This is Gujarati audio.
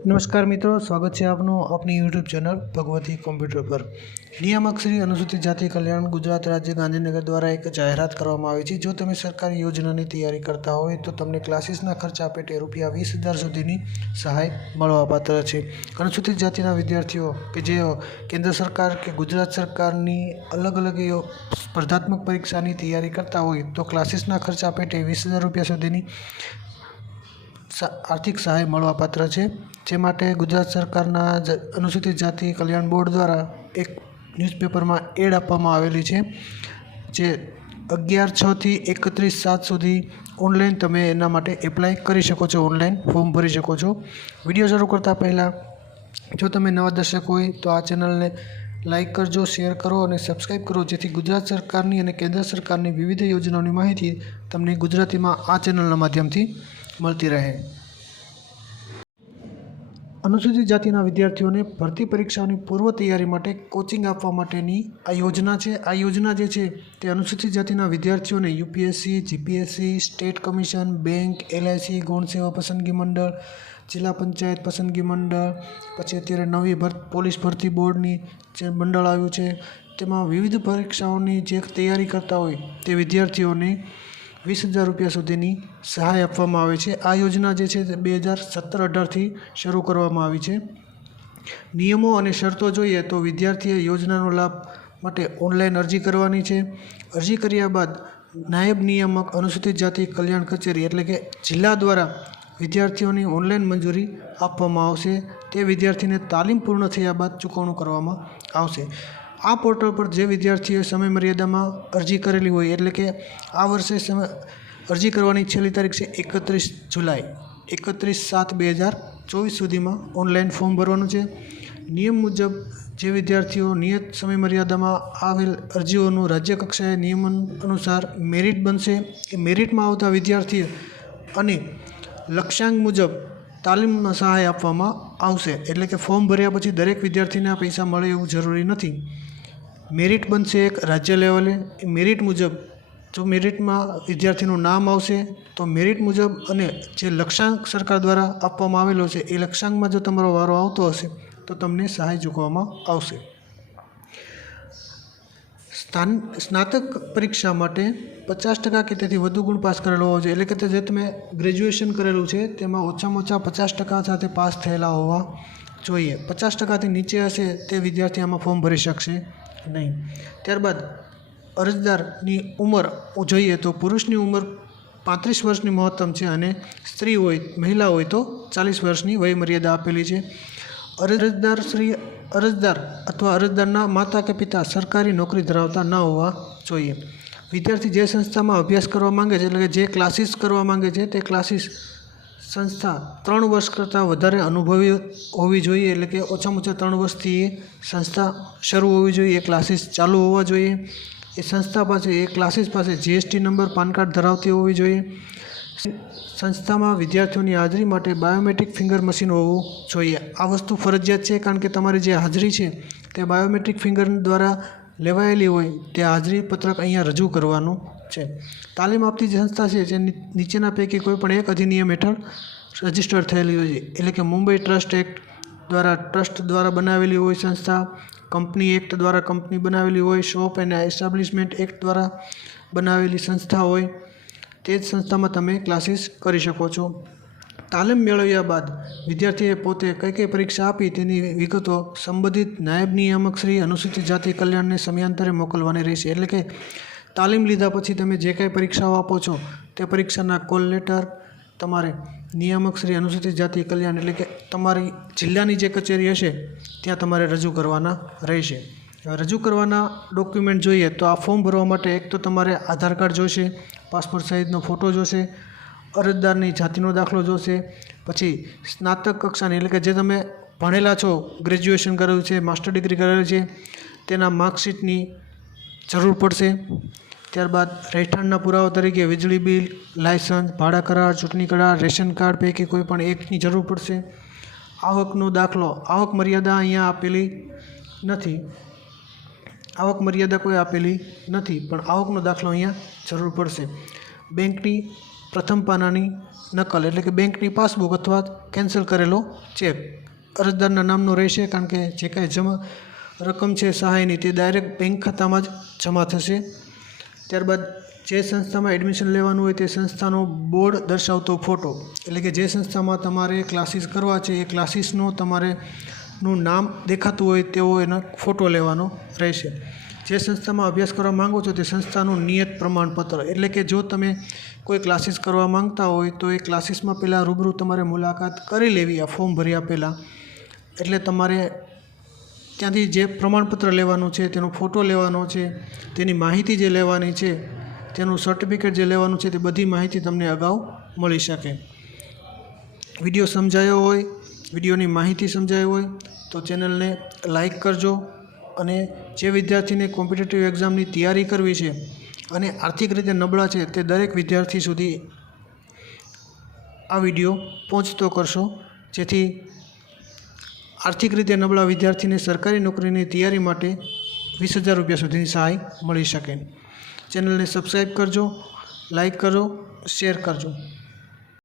નમસ્કાર મિત્રો, સ્વાગત છે આપનું આપની યુટ્યુબ ચેનલ ભગવતી કોમ્પ્યુટર પર. નિયામક શ્રી અનુસૂચિત જાતિ કલ્યાણ ગુજરાત રાજ્ય ગાંધીનગર દ્વારા એક જાહેરાત કરવામાં આવી છે. જો તમે સરકારી યોજનાની તૈયારી કરતા હોય તો તમને ક્લાસીસના ખર્ચા પેટે રૂપિયા વીસ હજાર સુધીની સહાય મળવાપાત્ર છે. અનુસૂચિત જાતિના વિદ્યાર્થીઓ કે જે કેન્દ્ર સરકાર કે ગુજરાત સરકારની અલગ અલગ સ્પર્ધાત્મક પરીક્ષાની તૈયારી કરતા હોય તો ક્લાસીસના ખર્ચા પેટે વીસ હજાર રૂપિયા સુધીની આર્થિક સહાય મળવાપાત્ર છે. જે માટે ગુજરાત સરકારના જ અનુસૂચિત જાતિ કલ્યાણ બોર્ડ દ્વારા એક ન્યૂઝપેપરમાં એડ આપવામાં આવેલી છે, જે અગિયાર છથી એકત્રીસ સાત સુધી ઓનલાઈન તમે એના માટે એપ્લાય કરી શકો છો, ઓનલાઈન ફોર્મ ભરી શકો છો. વીડિયો શરૂ કરતાં પહેલાં, જો તમે નવા દર્શક હોય તો આ ચેનલને લાઇક કરજો, શેર કરો અને સબસ્ક્રાઈબ કરો, જેથી ગુજરાત સરકારની અને કેન્દ્ર સરકારની વિવિધ યોજનાઓની માહિતી તમને ગુજરાતીમાં આ ચેનલના માધ્યમથી મળતી રહે. અનુસૂચિત જાતિના વિદ્યાર્થીઓને ભરતી પરીક્ષાઓની પૂર્વ તૈયારી માટે કોચિંગ આપવા માટેની આ યોજના છે. આ યોજના જે છે તે અનુસૂચિત જાતિના વિદ્યાર્થીઓને UPSC GPSC state commission bank LIC ગૌણ સેવા પસંદગી મંડળ, જિલ્લા પંચાયત પસંદગી મંડળ, પછી અત્યારે નવી ભર, પોલીસ ભરતી બોર્ડની જે મંડળ આવ્યું છે, તેમાં વિવિધ પરીક્ષાઓની જે તૈયારી કરતા હોય તે વિદ્યાર્થીઓને વીસ હજાર રૂપિયા સુધીની સહાય આપવામાં આવે છે. આ યોજના જે છે તે બે હજાર સત્તર અઢારથી શરૂ કરવામાં આવી છે. નિયમો અને શરતો જોઈએ તો વિદ્યાર્થીએ યોજનાનો લાભ માટે ઓનલાઈન અરજી કરવાની છે. અરજી કર્યા બાદ નાયબ નિયામક અનુસૂચિત જાતિ કલ્યાણ કચેરી એટલે કે જિલ્લા દ્વારા વિદ્યાર્થીઓની ઓનલાઈન મંજૂરી આપવામાં આવશે. તે વિદ્યાર્થીને તાલીમ પૂર્ણ થયા બાદ ચૂકવણું કરવામાં આવશે. આ પોર્ટલ પર જે વિદ્યાર્થીઓએ સમય મર્યાદામાં અરજી કરેલી હોય, એટલે કે આ વર્ષે સમય અરજી કરવાની છેલ્લી તારીખ છે એકત્રીસ જુલાઈ, એકત્રીસ સાત બે હજાર ચોવીસ સુધીમાં ઓનલાઈન ફોર્મ ભરવાનું છે. નિયમ મુજબ જે વિદ્યાર્થીઓ નિયત સમય મર્યાદામાં આવેલ અરજીઓનું રાજ્ય કક્ષાએ નિયમન અનુસાર મેરિટ બનશે. એ મેરિટમાં આવતા વિદ્યાર્થીઓ અને લક્ષ્યાંક મુજબ તાલીમમાં સહાય આપવામાં આવશે. એટલે કે ફોર્મ ભર્યા પછી દરેક વિદ્યાર્થીને આ પૈસા મળે એવું જરૂરી નથી. મેરિટ બનશે એક રાજ્ય લેવલે મેરિટ મુજબ જો મેરિટમાં વિદ્યાર્થીનું નામ આવશે, તો મેરિટ મુજબ અને જે લક્ષ્યાંક સરકાર દ્વારા આપવામાં આવેલો છે, એ લક્ષ્યાંકમાં જો તમારો વારો આવતો હશે, તો તમને સહાય ચૂકવવામાં આવશે. સ્થાન, સ્નાતક પરીક્ષા માટે પચાસ ટકા કે તેથી વધુ ગુણ પાસ કરેલો હોવો જોઈએ. એટલે કે જે તમે ગ્રેજ્યુએશન કરેલું છે, તેમાં ઓછામાં ઓછા પચાસ ટકા સાથે પાસ થયેલા હોવા જોઈએ. પચાસ ટકાથી નીચે હશે તે વિદ્યાર્થી આમાં ફોર્મ ભરી શકશે. નહીં. ત્યારબાદ અરજદારની ઉંમર જોઈએ તો પુરુષની ઉંમર પાંત્રીસ વર્ષની મહત્તમ છે અને સ્ત્રી હોય, મહિલા હોય તો ચાલીસ વર્ષની વયમર્યાદા આપેલી છે. અરજદાર શ્રી અરજદાર અથવા અરજદારના માતા કે પિતા સરકારી નોકરી ધરાવતા ન હોવા જોઈએ. વિદ્યાર્થી જે સંસ્થામાં અભ્યાસ કરવા માગે છે, એટલે કે જે ક્લાસીસ કરવા માગે છે, તે ક્લાસીસ સંસ્થા ત્રણ વર્ષ કરતાં વધારે અનુભવી હોવી જોઈએ, એટલે કે ઓછામાં ઓછા ત્રણ વર્ષથી એ સંસ્થા શરૂ હોવી જોઈએ, એ ક્લાસીસ ચાલુ હોવા જોઈએ. એ સંસ્થા પાસે, એ ક્લાસીસ પાસે જીએસટી નંબર, પાન કાર્ડ ધરાવતી હોવી જોઈએ. સંસ્થામાં વિદ્યાર્થીઓની હાજરી માટે બાયોમેટ્રિક ફિંગર મશીન હોવું જોઈએ. આ વસ્તુ ફરજિયાત છે, કારણ કે તમારી જે હાજરી છે, તે બાયોમેટ્રિક ફિંગર દ્વારા લેવાયેલી હોય, તે હાજરી પત્રક અહીંયા રજૂ કરવાનું છે. તાલીમ આપતી જે સંસ્થા છે, જે નીચેના પૈકી કોઈપણ એક અધિનિયમ હેઠળ રજિસ્ટર થયેલી હોય છે. એટલે કે મુંબઈ ટ્રસ્ટ એક્ટ દ્વારા ટ્રસ્ટ દ્વારા બનાવેલી હોય સંસ્થા, કંપની એક્ટ દ્વારા કંપની બનાવેલી હોય, શોપ એન્ડ એસ્ટાબ્લિશમેન્ટ એક્ટ દ્વારા બનાવેલી સંસ્થા હોય, તે જ સંસ્થામાં તમે ક્લાસીસ કરી શકો છો. તાલીમ મેળવ્યા બાદ વિદ્યાર્થીએ પોતે કઈ કઈ પરીક્ષા આપી તેની વિગતો સંબંધિત નાયબ નિયામક શ્રી અનુસૂચિત જાતિ કલ્યાણને સમયાંતરે મોકલવાની રહેશે. એટલે કે તાલીમ લીધા પછી તમે જે કાંઈ પરીક્ષાઓ આપો છો, તે પરીક્ષાના કોલ લેટર, તમારે નિયામક શ્રી અનુસૂચિત જાતિ કલ્યાણ એટલે કે તમારી જિલ્લાની જે કચેરી હશે, ત્યાં તમારે રજૂ કરવાના રહેશે. રજૂ કરવાના ડોક્યુમેન્ટ જોઈએ તો આ ફોર્મ ભરવા માટે એક તો તમારે આધાર કાર્ડ જોશે, પાસપોર્ટ સાઇઝનો ફોટો જોશે, અરજદારની જાતિનો દાખલો જોશે, પછી સ્નાતક કક્ષાની એટલે કે જે તમે ભણેલા છો, ગ્રેજ્યુએશન કરેલું છે, માસ્ટર ડિગ્રી કરેલી છે, તેના માર્કશીટની જરૂર પડશે. ત્યારબાદ રહેઠાણના પુરાવા તરીકે વીજળી બિલ, લાયસન્સ, ભાડા કરાર, ચૂંટણી કરાર, રેશન કાર્ડ પૈકી કોઈ પણ એકની જરૂર પડશે. આવકનો દાખલો. આવક મર્યાદા અહીંયા આપેલી નથી. આવક મર્યાદા કોઈ આપેલી નથી, પણ આવકનો દાખલો અહીંયા જરૂર પડશે. બેંકની પ્રથમ પાનાની નકલ, એટલે કે બેંકની પાસબુક અથવા કેન્સલ કરેલો ચેક. અરજદારના નામનો રહેશે, કારણ કે જે કાંઈ જમા રકમ છે સહાયની, તે ડાયરેક્ટ બેંક ખાતામાં જ જમા થશે. ત્યારબાદ જે સંસ્થામાં એડમિશન લેવાનું હોય તે સંસ્થાનો બોર્ડ દર્શાવતો ફોટો એટલે કે જે સંસ્થામાં તમારે ક્લાસીસ કરવા છે, એ ક્લાસીસનો તમારે નું નામ દેખાતું હોય તેવો એનો ફોટો લેવાનો રહેશે. જે સંસ્થામાં અભ્યાસ કરવા માંગો છો તે સંસ્થાનું નિયત પ્રમાણપત્ર. એટલે કે જો તમે કોઈ ક્લાસીસ કરવા માંગતા હોય તો એ ક્લાસીસમાં પહેલાં રૂબરૂ તમારે મુલાકાત કરી લેવી, આ ફોર્મ ભર્યા પહેલાં એટલે તમારે ત્યાંથી જે પ્રમાણપત્ર લેવાનું છે, તેનો ફોટો લેવાનો છે, તેની માહિતી જે લેવાની છે, તેનું સર્ટિફિકેટ જે લેવાનું છે, તે બધી માહિતી તમને અગાઉ મળી શકે. વીડિયો સમજાયો હોય, વિડીયોની માહિતી સમજાયો હોય, તો ચેનલને લાઈક કરજો અને જે વિદ્યાર્થીને કોમ્પિટેટિવ એક્ઝામની તૈયારી કરવી છે અને આર્થિક રીતે નબળા છે, તે દરેક વિદ્યાર્થી સુધી આ વીડિયો પહોંચતો કરશો. જેથી આર્થિક રીતે નબળા વિદ્યાર્થીને સરકારી નોકરીની તૈયારી માટે વીસ હજાર રૂપિયા સુધીની સહાય મળી શકે. ચેનલને સબસ્ક્રાઈબ કરજો લાઈક કરો, શેર કરજો.